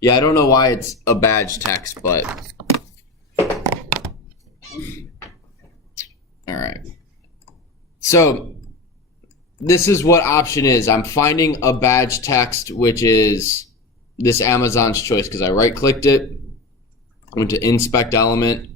Yeah, I don't know why it's a badge text, but all right. So this is what option is. I'm finding a badge text, which is this Amazon's choice, because I right-clicked it, went to inspect element,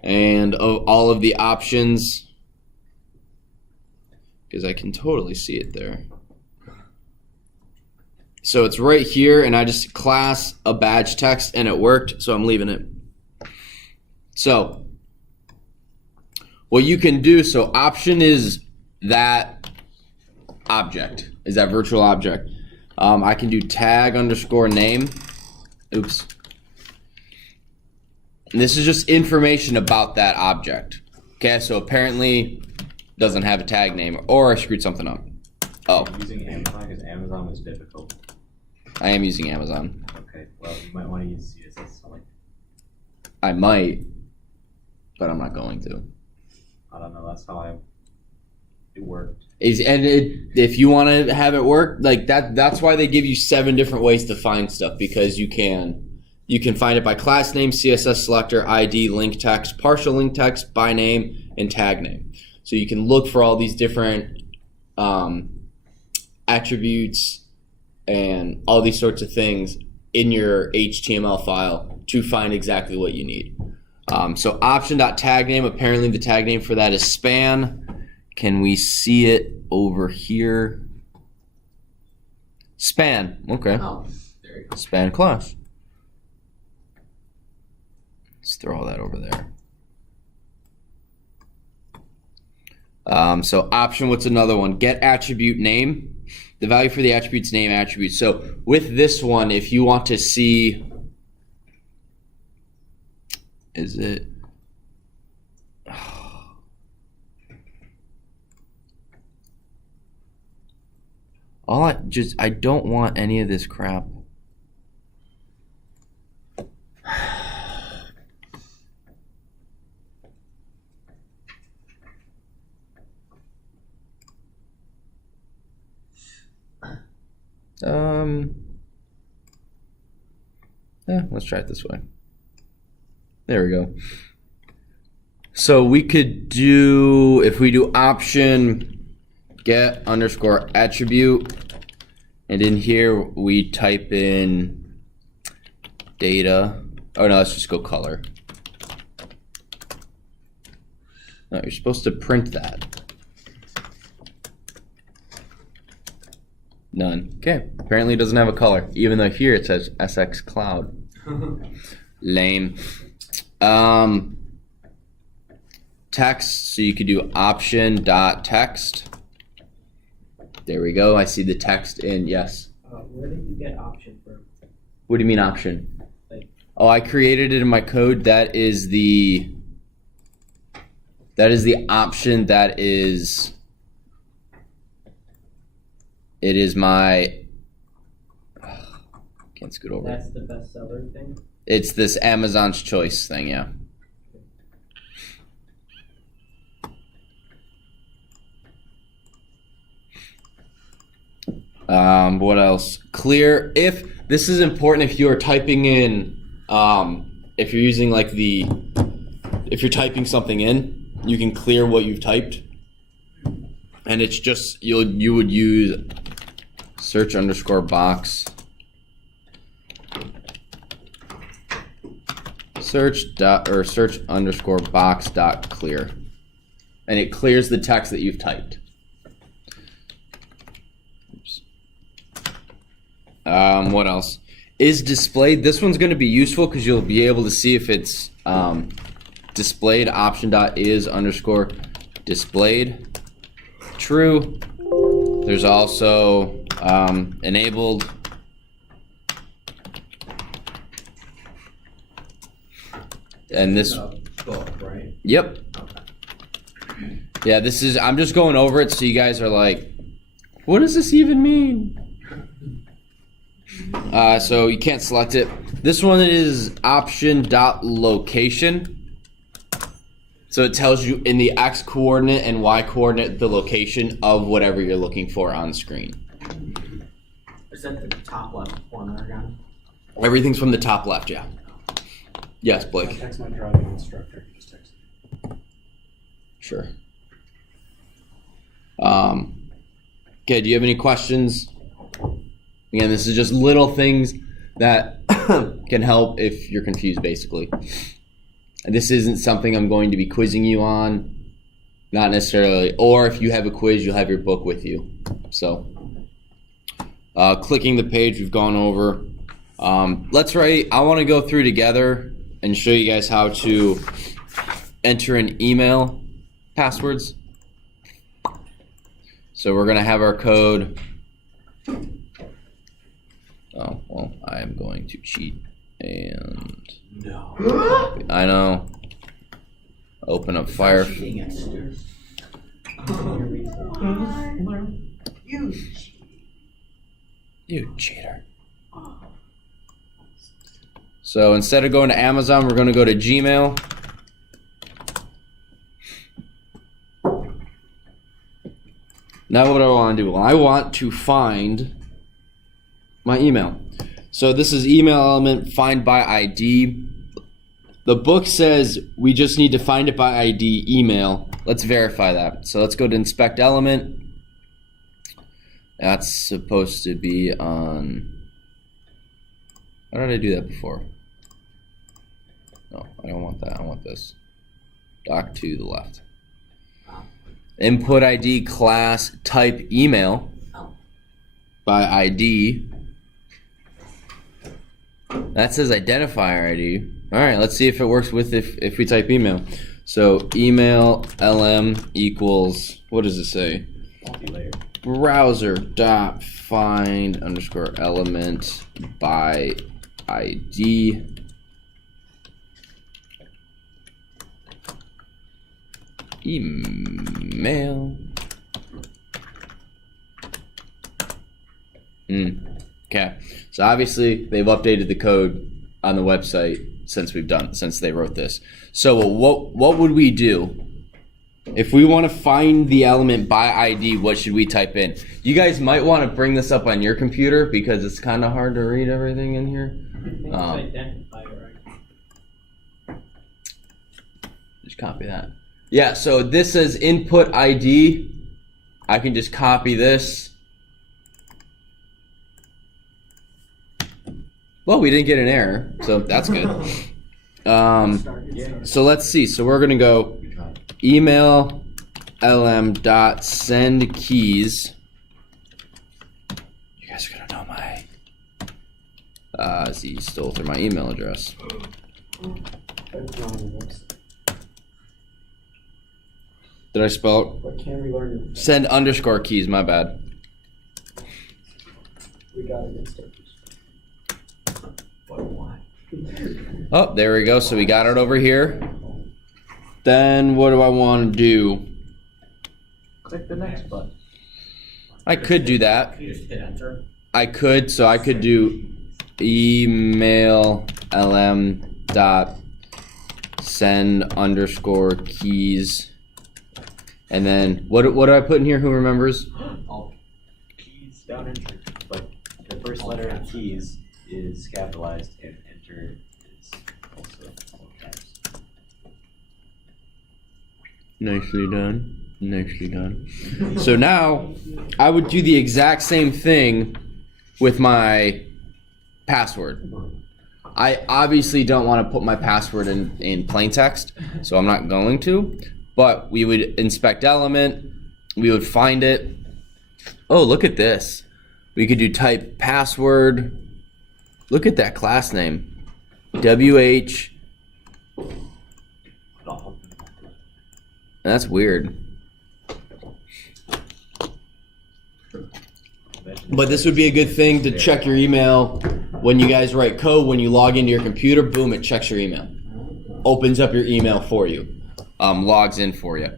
and all of the options, because I can totally see it there. So it's right here, and I just class a badge text, and it worked, so I'm leaving it. So what you can do, so option is that object, is that virtual object. I can do tag underscore name. Oops. And this is just information about that object. Okay, so apparently doesn't have a tag name, or I screwed something up. Oh. Are you using Amazon because Amazon was difficult? I am using Amazon. Okay, well, you might want to use CSS Select. I might, but I'm not going to. I don't know, that's how it worked. If you want to have it work like that's why they give you 7 different ways to find stuff, because you can find it by class name, CSS selector, ID, link text, partial link text, by name, and tag name. So you can look for all these different attributes and all these sorts of things in your HTML file to find exactly what you need. So option.tagname, apparently the tag name for that is span. Can we see it over here? Span, okay. Oh, there you go. Span class. Let's throw all that over there. So option, what's another one? Get attribute name. The value for the attribute's name attribute. So with this one, if you want to see, is it? I don't want any of this crap. Yeah, let's try it this way. There we go. So we could do, if we do option get underscore attribute, and in here we type in data. Oh no, let's just go color. No, you're supposed to print that. None. Okay. Apparently it doesn't have a color, even though here it says SX Cloud. Lame. Text. So you could do option dot text. There we go. I see the text in. Yes. Where did you get option from? What do you mean option? Like, oh, I created it in my code. That is the option. That is. It is my. Can't scoot over. that's the bestseller thing? It's this Amazon's Choice thing, yeah. What else? Clear. If this is important, if you are typing in, if you're using like if you're typing something in, you can clear what you've typed, and it's just you would use search underscore box. Search underscore box dot clear, and it clears the text that you've typed. Oops. What else is displayed? This one's going to be useful because you'll be able to see if it's displayed. Option dot is underscore displayed true. There's also enabled. And this, book, right? yep. Okay. Yeah, this is, I'm just going over it so you guys are like, what does this even mean? So you can't select it. This one is option.location. So it tells you in the X coordinate and Y coordinate the location of whatever you're looking for on screen. Is that the top left corner again? Everything's from the top left, yeah. Yes, I Blake. text my driving instructor. Just text him. Sure. Okay, do you have any questions? Again, this is just little things that can help if you're confused, basically. And this isn't something I'm going to be quizzing you on. Not necessarily. Or if you have a quiz, you'll have your book with you. So, clicking the page we've gone over. Let's write, I want to go through together and show you guys how to enter an email passwords. So we're going to have our code. Oh, well, I am going to cheat and No. I know. Open up Fire. Cheating at school. You cheater. So instead of going to Amazon, we're going to go to Gmail. Now what do I want to do? Well, I want to find my email. So this is email element find by ID. The book says we just need to find it by ID email. Let's verify that. So let's go to inspect element. That's supposed to be on. How did I do that before? No, I don't want that. I want this. Doc to the left. Input ID class type email by ID. That says identifier ID. All right, let's see if it works with if we type email. So email lm equals, what does it say? Multi-layer. Browser dot find underscore element by ID. Email. Okay, so obviously they've updated the code on the website since they wrote this. So what would we do if we want to find the element by ID? What should we type in? You guys might want to bring this up on your computer because it's kind of hard to read everything in here. I think it's identifier, right? Just copy that. Yeah, so this says input ID. I can just copy this. Well, we didn't get an error, so that's good. So let's see. So we're gonna go email lm dot send keys. You guys are gonna know my. Z stole through my email address. That's not on the website. Did I spell it? But can we learn your Send underscore keys? My bad. We got it against it. But why? Oh, there we go. So we got it over here. Then what do I want to do? Click the next button. I could do that. You just hit enter. I could. So I could do email lm dot send underscore keys. And then what do I put in here? Who remembers? All keys down enter. But the first letter of keys is capitalized and enter is also all caps. Nicely done. Nicely done. So now I would do the exact same thing with my password. I obviously don't want to put my password in plain text, so I'm not going to. But we would inspect element, we would find it. Oh, look at this. We could do type password. Look at that class name. WH. That's weird. But this would be a good thing to check your email when you guys write code. When you log into your computer, boom, it checks your email. Opens up your email for you. Logs in for you.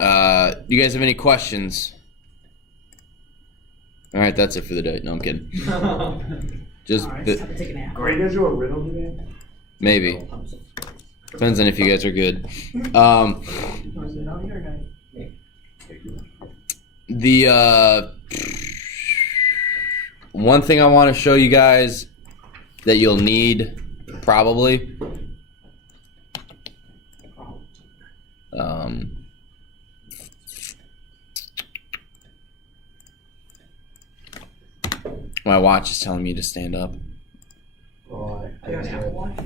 You guys have any questions? All right, that's it for the day. No, I'm kidding. Just Take a nap. Are you guys do a riddle today? maybe. Depends on if you guys are good. The one thing I want to show you guys that you'll need probably. My watch is telling me to stand up. Oh, I You have an Apple Watch?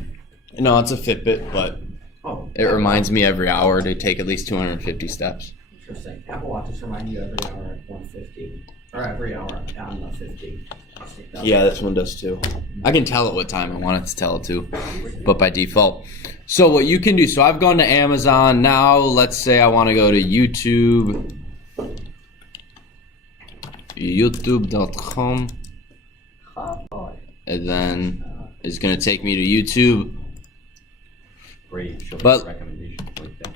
No, it's a Fitbit, but Oh, it reminds me every hour to take at least 250 steps. interesting. Apple Watches remind you every hour at 150. Or every hour on the 50. Yeah, this one does too. I can tell it what time I want it to tell it to, but by default. So what you can do, so I've gone to Amazon. Now let's say I want to go to YouTube. YouTube.com. And then it's going to take me to YouTube. Great, show But- recommendations like that.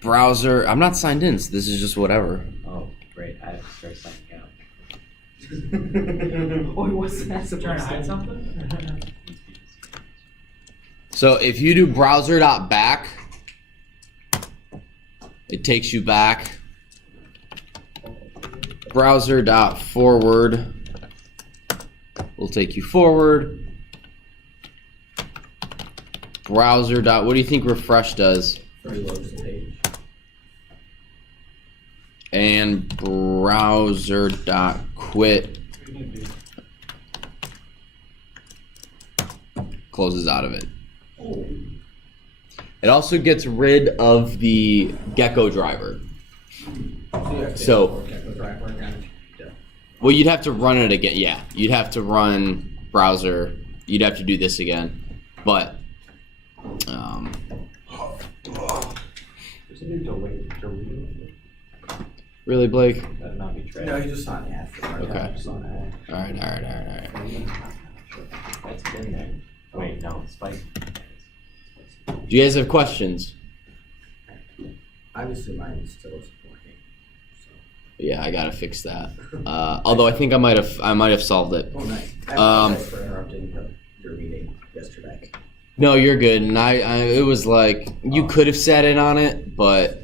Browser. I'm not signed in, so this is just whatever. Oh, great, I have to start signing out. Oh, what's that? Trying to hide something? So if you do browser.back, it takes you back. Browser.forward will take you forward. Browser. What do you think refresh does? Reloads the page. And browser.quit closes out of it. Oh. It also gets rid of the Gecko driver. So- Well, you'd have to run it again. Yeah, you'd have to run browser. You'd have to do this again. But, There's a new delay. really, Blake? That'd not be trash. No, you just saw an ad for it. Okay. Just saw an ad. All right. That's been there. Wait, no, it's spicy. Do you guys have questions? Obviously, mine still isn't working. Yeah, I gotta fix that. Although I think I might have solved it. So. Oh, nice. I Um, apologize for interrupting your meeting yesterday. No, you're good. And I it was like you could have sat in on it, but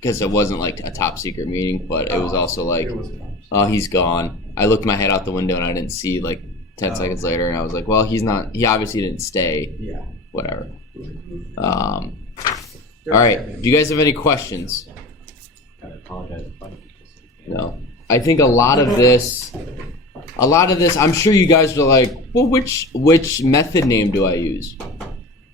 because it wasn't like a top secret meeting, but it was also like, It was oh, he's gone. I looked my head out the window and I didn't see like 10 seconds later, and I was like, well, he obviously didn't stay. Yeah. Whatever. All right. Do you guys have any questions? Gotta apologize if I No. I think a lot of this, I'm sure you guys are like, well, which method name do I use?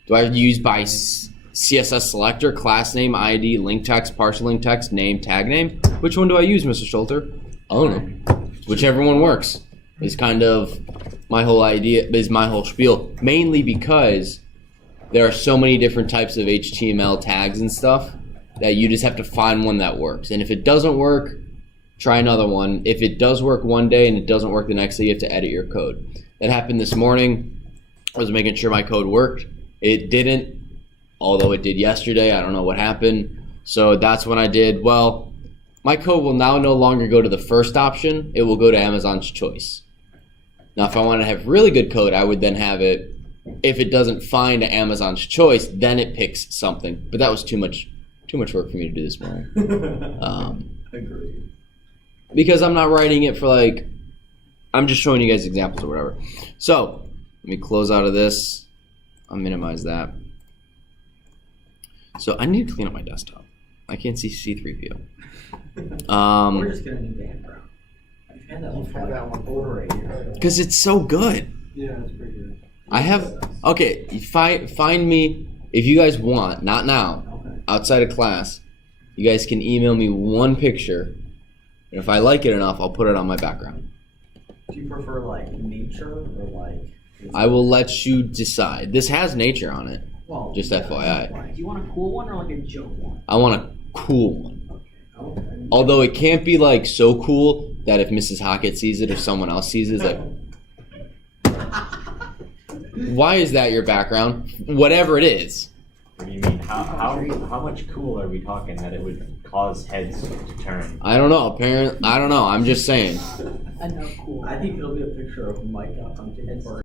Do I use by CSS selector, class name, ID, link text, partial link text, name, tag name? Which one do I use, Mr. Schulter? I don't know. Whichever one works is kind of my whole idea, is my whole spiel. Mainly because there are so many different types of HTML tags and stuff that you just have to find one that works. And if it doesn't work, try another one. If it does work one day and it doesn't work the next day, you have to edit your code. That happened this morning. I was making sure my code worked. It didn't, although it did yesterday. I don't know what happened. So that's when I did, well, my code will now no longer go to the first option. It will go to Amazon's choice. Now, if I want to have really good code, I would then have it, if it doesn't find Amazon's choice, then it picks something. But that was too much work for me to do this morning. Agreed. Because I'm not writing it for like, I'm just showing you guys examples or whatever. So, let me close out of this. I'll minimize that. So I need to clean up my desktop. I can't see C3PO. We're just getting a new background. I've had that one for Had like that one over a year. Because it's so good. Yeah, it's pretty good. I have, okay, find me, if you guys want, not now, Okay. outside of class, you guys can email me one picture. And if I like it enough, I'll put it on my background. Do you prefer like nature or like? I will let you decide. This has nature on it. Well, Just FYI. Do you want a cool one or like a joke one? I want a cool one. Okay. Although it can't be like so cool that if Mrs. Hockett sees it or someone else sees it, it's like, why is that your background? Whatever it is. What do you mean? How much cool are we talking that it would cause heads to turn? I don't know. Apparently, I don't know. I'm just saying. I know, cool. I think it'll be a picture of Mike hunting for